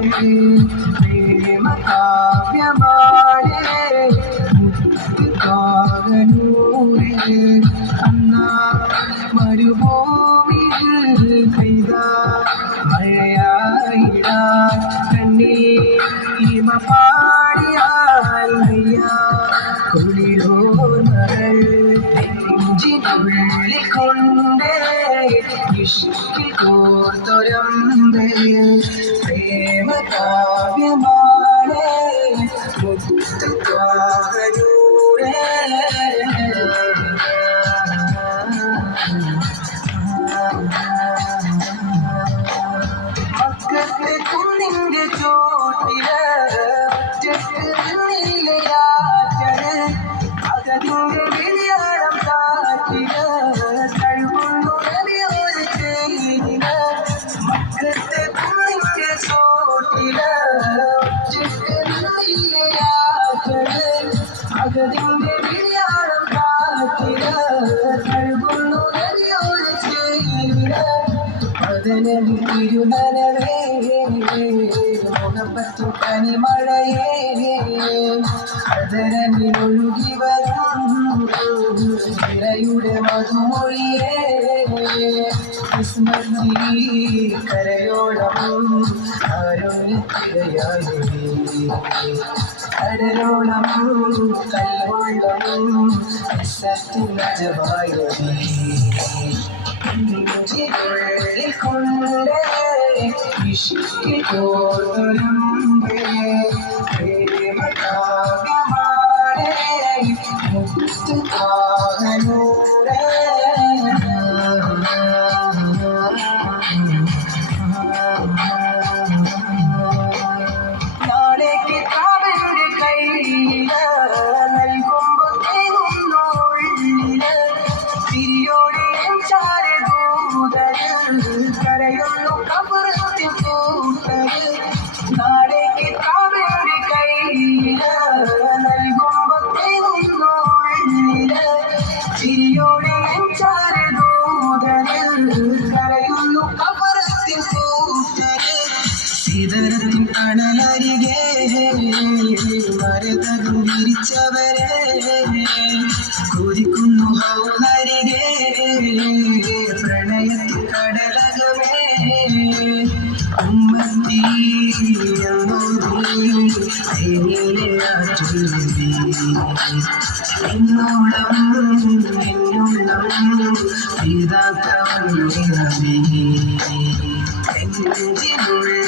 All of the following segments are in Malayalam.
പ്രേമ കാവ്യമാടേ കാകനൂരേ അന്നാ മരുഭൂമിയിൽ പെയ്ത മഴയായിടാ കണ്ണീർ ഇമ പാടിയാൽ വയ്യ കുളിരോർമകൾ നെഞ്ചിനുള്ളിൽ കൊണ്ടേ ഇഷ്കിൽ കോർത്തൊരമ്പേ പ്രേമ അകതിന്റെ വിളിയാളം കാറ്റിൽ കഴിവുള്ളു നദിയൊരു ചെയ്തിൽ അതിനടി തിരുനരവേ മുഖപ്പത്തു കനിമഴയേ അതരമിലൊഴുകി വരും ഇരയുടെ മധുമൊഴിയേ വിസ്മൃതി കരയോളം ആരോഗ്യത്തിരയായി കടലോളം കൈവള്ളം സത്യജമായി നെഞ്ചിനുള്ളിൽ കൊണ്ടേ ഇഷ്കിൽ കോർത്തുരമ്പേ അണലരികെ മരതകം വിരിച്ചവരെ കൊതിക്കുന്നു ഹൗലരികെ പ്രണയത്തിൻ കടലകമേ ഉമ്മത്തി എന്നോളം എന്നുള്ളം പിതാക്കളുടെ നെഞ്ചിനുള്ളിൽ കൊണ്ട്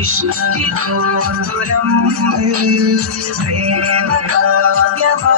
ഇഷ്കിൽ കോർത്തുരമ്പേ പ്രേമ കാവ്യമാണ്